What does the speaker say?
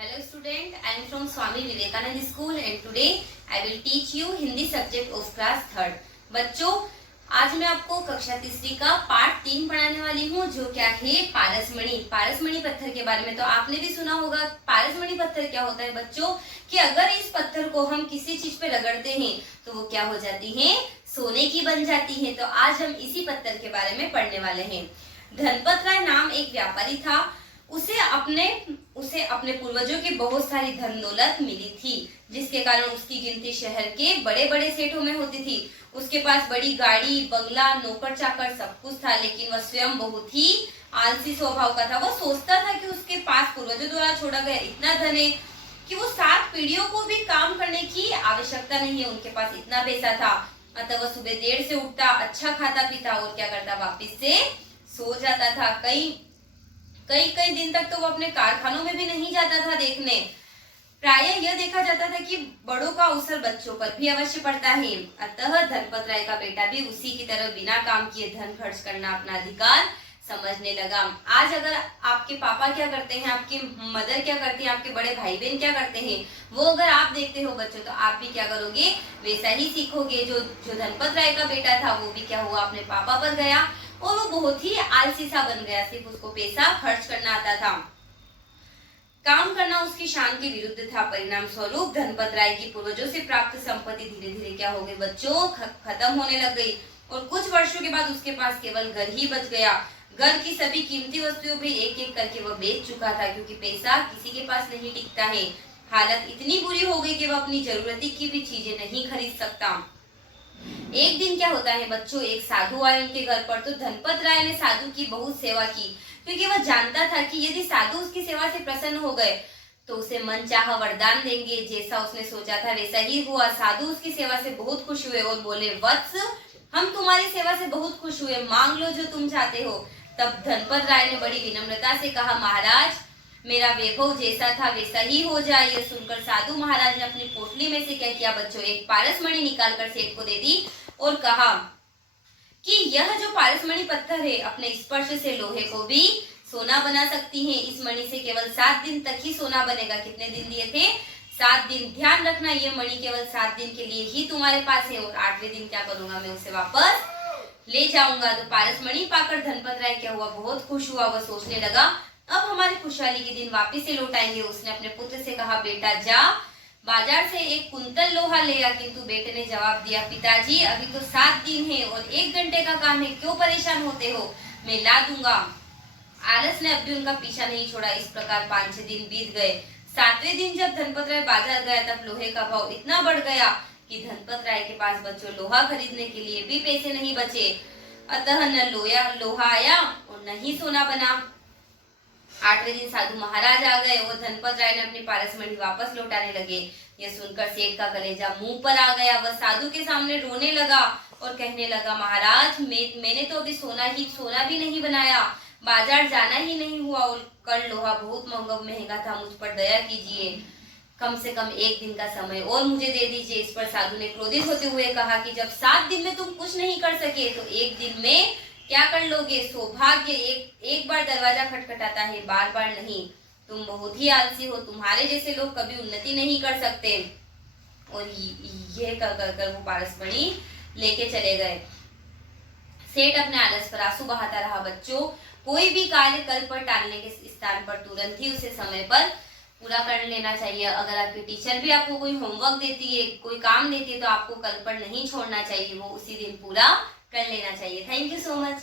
Hello student, I am from Swami Vivekananda School and today I will teach you Hindi subject of class 3rd। बच्चों, आज मैं आपको कक्षा तीसरी का पाठ 3 पढ़ाने वाली हूँ, जो क्या है पारसमणि। पारसमणि पत्थर के बारे में तो आपने भी सुना होगा। पारसमणि पत्थर क्या होता है बच्चों, कि अगर इस पत्थर को हम किसी चीज पे रगड़ते हैं तो वो क्या हो जाती है, सोने की बन जाती है। तो आज हम इसी पत्थर के बारे में पढ़ने वाले हैं। धनपत राय नाम एक व्यापारी था। उसे अपने पूर्वजों की बहुत सारी धन दौलत मिली थी, जिसके कारण उसकी गिनती शहर के बड़े बड़े सेठों में होती थी। उसके पास बड़ी गाड़ी, बंगला, नौकर चाकर सब कुछ था, लेकिन वह स्वयं बहुत ही आलसी स्वभाव का था। वह सोचता था कि उसके पास पूर्वजों द्वारा छोड़ा गया इतना धन है कि वो 7 पीढ़ियों को भी काम करने की आवश्यकता नहीं है। उनके पास इतना पैसा था, अतः वह सुबह देर से उठता, अच्छा खाता पीता और क्या करता, वापिस से सो जाता था। कई दिन तक तो वो अपने कारखानों में भी नहीं जाता था देखने। प्रायः यह देखा जाता था कि बड़ों का अवसर बच्चों पर भी अवश्य पड़ता है। अतः धनपत राय का बेटा भी उसी की तरह बिना काम किए धन खर्च करना अपना अधिकार समझने लगा। आज अगर आपके पापा क्या करते हैं, आपकी मदर क्या करती है, आपके बड़े भाई बहन क्या करते हैं, वो अगर आप देखते हो बच्चों, तो आप भी क्या करोगे, वैसा ही सीखोगे। जो धनपत राय का बेटा था वो भी क्या हुआ, अपने पापा पर गया और वो बहुत ही आलसी सा बन गया। सिर्फ उसको पैसा खर्च करना आता था, काम करना उसकी शान के विरुद्ध था। परिणाम स्वरूप धनपत राय की पूर्वजों से प्राप्त संपत्ति धीरे धीरे क्या हो गई बच्चों, खत्म होने लग गई। और कुछ वर्षों के बाद उसके पास केवल घर ही बच गया। घर की सभी कीमती वस्तुएं भी एक एक करके वह बेच चुका था, क्योंकि पैसा किसी के पास नहीं टिकता है। हालत इतनी बुरी हो गई कि वह अपनी जरूरत की भी चीजें नहीं खरीद सकता। एक दिन क्या होता है बच्चों, एक साधु आए उनके घर पर। तो धनपत राय ने साधु की बहुत सेवा की, क्योंकि वह जानता था कि यदि साधु उसकी सेवा से प्रसन्न हो गए तो उसे मनचाहा वरदान देंगे। जैसा उसने सोचा था वैसा ही हुआ। साधु उसकी सेवा से बहुत खुश हुए और बोले, वत्स, हम तुम्हारी सेवा से बहुत खुश हुए, मांग लो जो तुम चाहते हो। तब धनपत राय ने बड़ी विनम्रता से कहा, महाराज, मेरा वैभव जैसा था वैसा ही हो जाए। यह सुनकर साधु महाराज ने अपनी पोटली में से क्या किया बच्चों, एक पारसमणि निकालकर सेठ को दे दी और कहा कि यह जो पारसमणि पत्थर है, अपने स्पर्श से लोहे को भी सोना बना सकती है। इस मणि से केवल 7 दिन तक ही सोना बनेगा। कितने दिन दिए थे, 7 दिन। ध्यान रखना, ये मणि केवल 7 दिन के लिए ही तुम्हारे पास है, और 8वें दिन क्या करूंगा, मैं उसे वापस ले जाऊंगा। तो पारसमणि पाकर धनपत राय क्या हुआ, बहुत खुश हुआ। वह सोचने लगा, अब हमारे खुशहाली के दिन वापिस से लौट आएंगे। उसने अपने पुत्र से कहा, बेटा जा बाजार से 1 कुंतल लोहा ले आ। किंतु बेटे ने जवाब दिया, पिताजी, अभी तो 7 दिन है और 1 घंटे का काम है, क्यों परेशान होते हो, मैं ला दूंगा। आलस ने अब भी उनका पीछा नहीं छोड़ा। इस प्रकार 5-6 दिन बीत गए। 7वें दिन जब धनपत राय बाजार गया, तब लोहे का भाव इतना बढ़ गया कि धनपत राय के पास बच्चों लोहा खरीदने के लिए भी पैसे नहीं बचे। अतः न लोहा आया और न ही सोना बना। 8वें दिन साधु महाराज आ गए और धनपत राय ने अपनी पारसमणि वापस लौटाने लगे। यह सुनकर सेठ का कलेजा मुंह पर आ गया। वह साधु के सामने रोने लगा और कहने लगा, महाराज, मैंने तो अभी सोना भी नहीं बनाया, बाजार जाना ही नहीं हुआ, और कल लोहा बहुत महंगा था, मुझ पर दया कीजिए, कम से कम 1 दिन का समय और मुझे दे दीजिए। इस पर साधु ने क्रोधित होते हुए कहा कि जब 7 दिन में तुम कुछ नहीं कर सके तो 1 दिन में क्या कर लोगे। सौभाग्य एक बार दरवाजा खटखटाता है, बार बार नहीं। तुम बहुत ही आलसी हो, तुम्हारे जैसे लोग कभी उन्नति नहीं कर सकते। और यह कर वो पारसमणि लेके चले गए। सेठ अपने आलस पर आंसू बहाता रहा। बच्चों, कोई भी कार्य कल पर टालने के स्थान पर तुरंत ही उसे समय पर पूरा कर लेना चाहिए। अगर आपकी टीचर भी आपको कोई होमवर्क देती है, कोई काम देती है, तो आपको कल पर नहीं छोड़ना चाहिए, वो उसी दिन पूरा कर लेना चाहिए। Thank you so much.